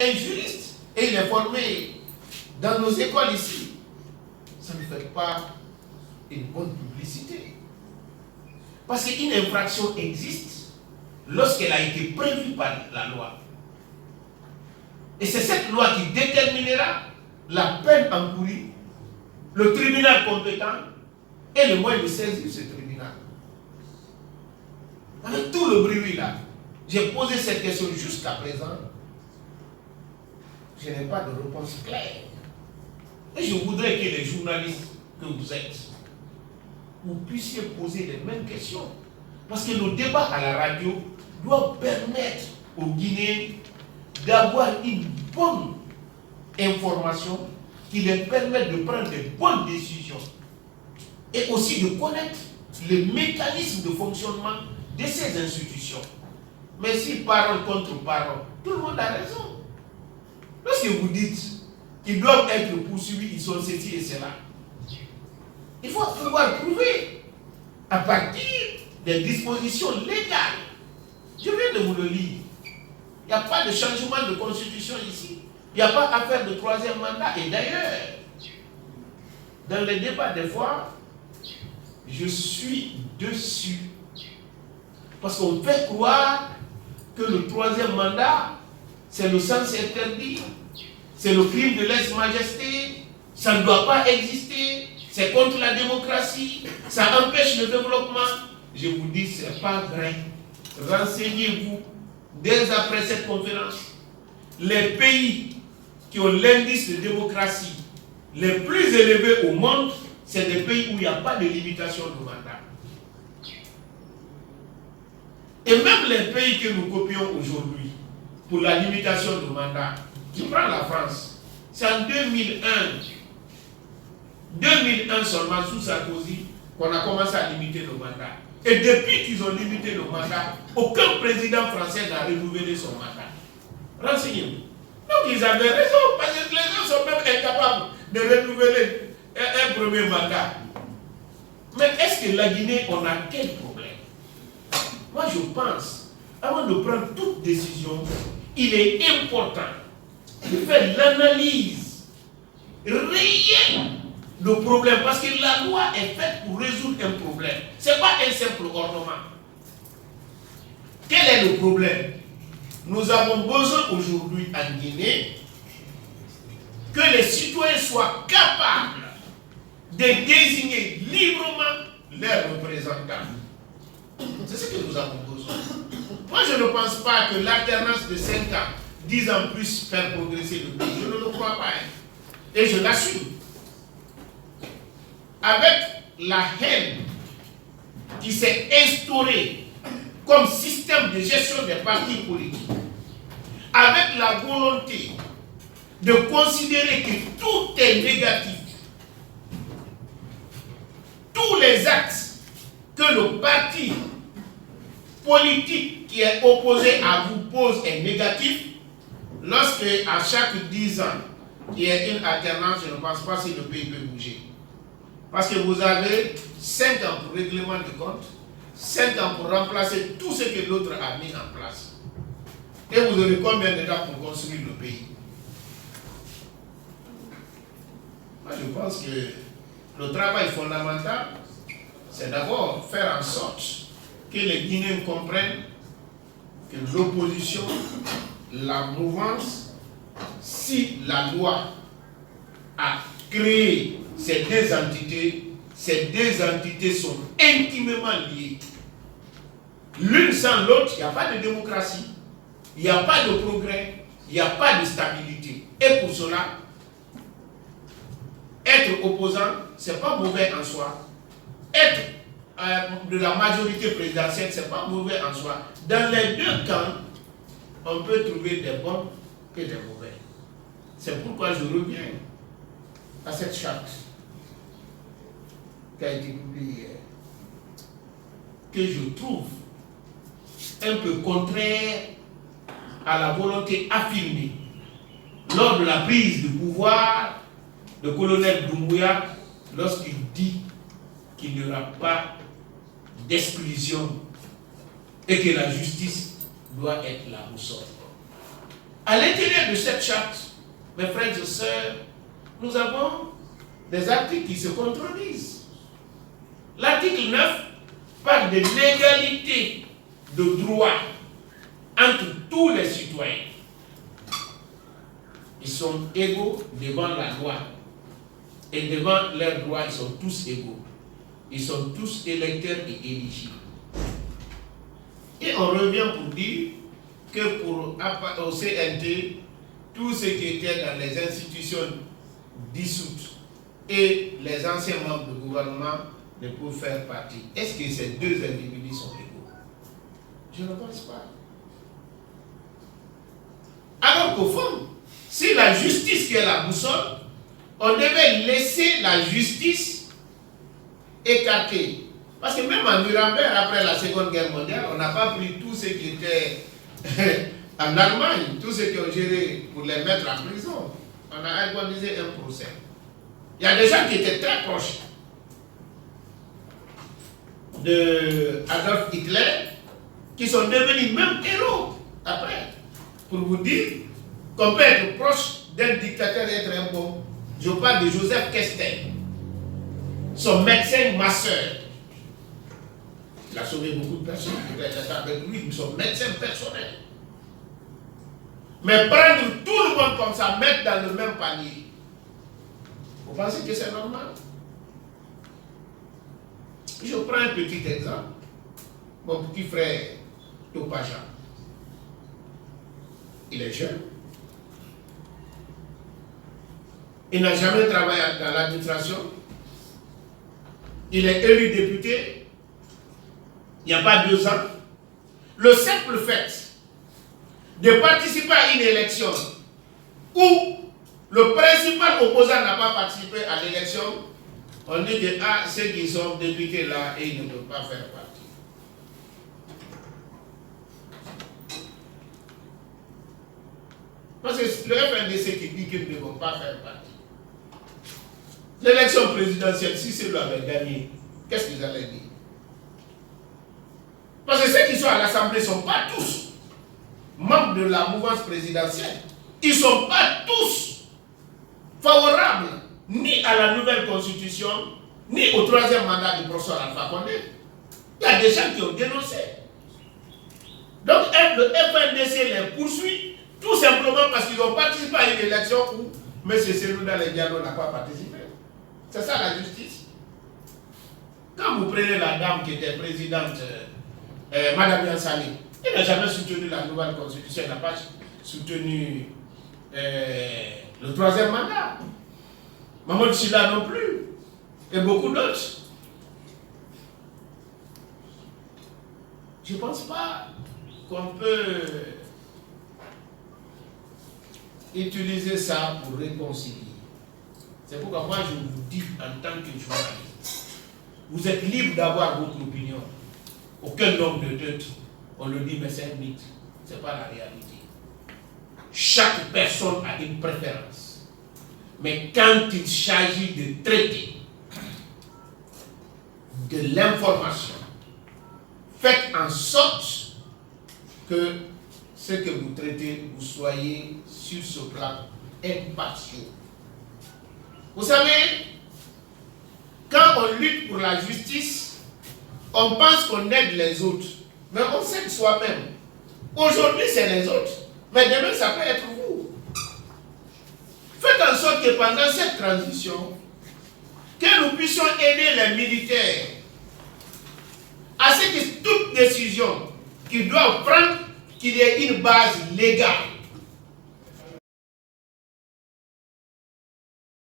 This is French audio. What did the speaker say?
un juriste et il est formé dans nos écoles ici. Ça ne fait pas une bonne publicité. Parce qu'une infraction existe lorsqu'elle a été prévue par la loi. Et c'est cette loi qui déterminera la peine encourue, le tribunal compétent et le moyen de saisir ce tribunal. Avec tout le bruit là, j'ai posé cette question jusqu'à présent. Je n'ai pas de réponse claire. Et je voudrais que les journalistes que vous êtes, vous puissiez poser les mêmes questions. Parce que nos débats à la radio doivent permettre aux Guinéens d'avoir une bonne information qui leur permet de prendre de bonnes décisions. Et aussi de connaître le mécanisme de fonctionnement de ces institutions. Mais si parole contre parole, tout le monde a raison. Lorsque vous dites qu'ils doivent être poursuivis, ils sont ceci et cela, il faut pouvoir prouver à partir des dispositions légales. Je viens de vous le lire. Il n'y a pas de changement de constitution ici. Il n'y a pas affaire de troisième mandat. Et d'ailleurs, dans les débats des fois, je suis dessus. Parce qu'on fait croire que le troisième mandat, c'est le sens interdit, c'est le crime de lèse-majesté, ça ne doit pas exister, c'est contre la démocratie, ça empêche le développement. Je vous dis, ce n'est pas vrai. Renseignez-vous, dès après cette conférence, les pays qui ont l'indice de démocratie les plus élevés au monde, c'est des pays où il n'y a pas de limitation de mandat. Et même les pays que nous copions aujourd'hui pour la limitation de mandat, je prends la France, c'est en 2001 seulement sous Sarkozy qu'on a commencé à limiter le mandat. Et depuis qu'ils ont limité le mandat, aucun président français n'a renouvelé son mandat. Renseignez-vous. Donc ils avaient raison, parce que les gens sont même incapables de renouveler un premier mandat. Mais est-ce que la Guinée, on a quel problème? Moi je pense, avant de prendre toute décision, il est important de faire l'analyse réelle du problème, parce que la loi est faite pour résoudre un problème. Ce n'est pas un simple ornement. Quel est le problème? Nous avons besoin aujourd'hui en Guinée que les citoyens soient capables de désigner librement leurs représentants. C'est ce que nous avons besoin. Moi, je ne pense pas que l'alternance de 5 ans, 10 ans puisse faire progresser le pays. Je ne le crois pas. Et je l'assume. Avec la haine qui s'est instaurée comme système de gestion des partis politiques, avec la volonté de considérer que tout est négatif, tous les actes que le parti politique qui est opposé à vous pose est négatif, lorsque à chaque 10 ans, il y a une alternance, je ne pense pas si le pays peut bouger. Parce que vous avez 5 ans pour règlement de compte, 5 ans pour remplacer tout ce que l'autre a mis en place. Et vous aurez combien de temps pour construire le pays? Moi, je pense que le travail fondamental, c'est d'abord faire en sorte que les Guinéens comprennent que l'opposition, la mouvance, si la loi a créé ces deux entités sont intimement liées. L'une sans l'autre, il n'y a pas de démocratie, il n'y a pas de progrès, il n'y a pas de stabilité. Et pour cela, être opposant, ce n'est pas mauvais en soi. Être de la majorité présidentielle, ce n'est pas mauvais en soi. Dans les deux camps, on peut trouver des bons et des mauvais. C'est pourquoi je reviens à cette charte qui a été publiée hier, que je trouve un peu contraire à la volonté affirmée lors de la prise de pouvoir de colonel Doumbouya, lorsqu'il dit qu'il n'y aura pas d'exclusion et que la justice doit être la boussole. À l'intérieur de cette charte, mes frères et sœurs, nous avons des articles qui se contredisent. L'article 9 parle de l'égalité de droit entre tous les citoyens. Ils sont égaux devant la loi. Et devant leurs droits, ils sont tous égaux. Ils sont tous électeurs et éligibles. Et on revient pour dire que au CNT, tout ce qui était dans les institutions dissoutes et les anciens membres du gouvernement ne peuvent faire partie. Est-ce que ces deux individus sont égaux? Je ne pense pas. Alors qu'au fond, si la justice qui est la boussole, on devait laisser la justice écartée. Parce que même en Nuremberg, après la Seconde Guerre mondiale, on n'a pas pris tout ce qui était en Allemagne, tout ce qui ont géré pour les mettre en prison. On a organisé un procès. Il y a des gens qui étaient très proches de Adolf Hitler, qui sont devenus même héros après. Pour vous dire qu'on peut être proche d'un dictateur et être un bon. Je parle de Joseph Kester, son médecin masseur. Il a sauvé beaucoup de personnes, peut-être avec lui, son médecin personnel. Mais prendre tout le monde comme ça, mettre dans le même panier, vous pensez que c'est normal? Je prends un petit exemple. Mon petit frère Topaja, il est jeune. Il n'a jamais travaillé dans l'administration. Il est élu député il n'y a pas 2 ans. Le simple fait de participer à une élection où le principal opposant n'a pas participé à l'élection, on dit que ceux qui sont députés là, et ils ne peuvent pas faire partie. Parce que le FNDC qui dit qu'ils ne vont pas faire partie. L'élection présidentielle, si celui-là avait gagné, qu'est-ce qu'ils allaient dire? Parce que ceux qui sont à l'Assemblée ne sont pas tous membres de la mouvance présidentielle. Ils ne sont pas tous favorables ni à la nouvelle constitution, ni au 3e mandat du professeur Alpha Condé. Il y a des gens qui ont dénoncé. Donc le FNDC les poursuit tout simplement parce qu'ils ont participé à une élection où M. Selouda Diallo n'a pas participé. C'est ça la justice. Quand vous prenez la dame qui était présidente, Madame Yansani, elle n'a jamais soutenu la nouvelle constitution, elle n'a pas soutenu le 3e mandat. Mamadou Sylla non plus, et beaucoup d'autres. Je ne pense pas qu'on peut utiliser ça pour réconcilier. C'est pourquoi moi je vous dis en tant que journaliste, vous êtes libre d'avoir votre opinion. Aucun homme de tête, on le dit, mais c'est un mythe. Ce n'est pas la réalité. Chaque personne a une préférence. Mais quand il s'agit de traiter de l'information, faites en sorte que ce que vous traitez, vous soyez sur ce plan impartiaux. Vous savez, quand on lutte pour la justice, on pense qu'on aide les autres, mais on s'aide soi-même. Aujourd'hui, c'est les autres, mais demain, ça peut être vous. Faites en sorte que pendant cette transition, que nous puissions aider les militaires à ce que toute décision qu'ils doivent prendre, qu'il y ait une base légale.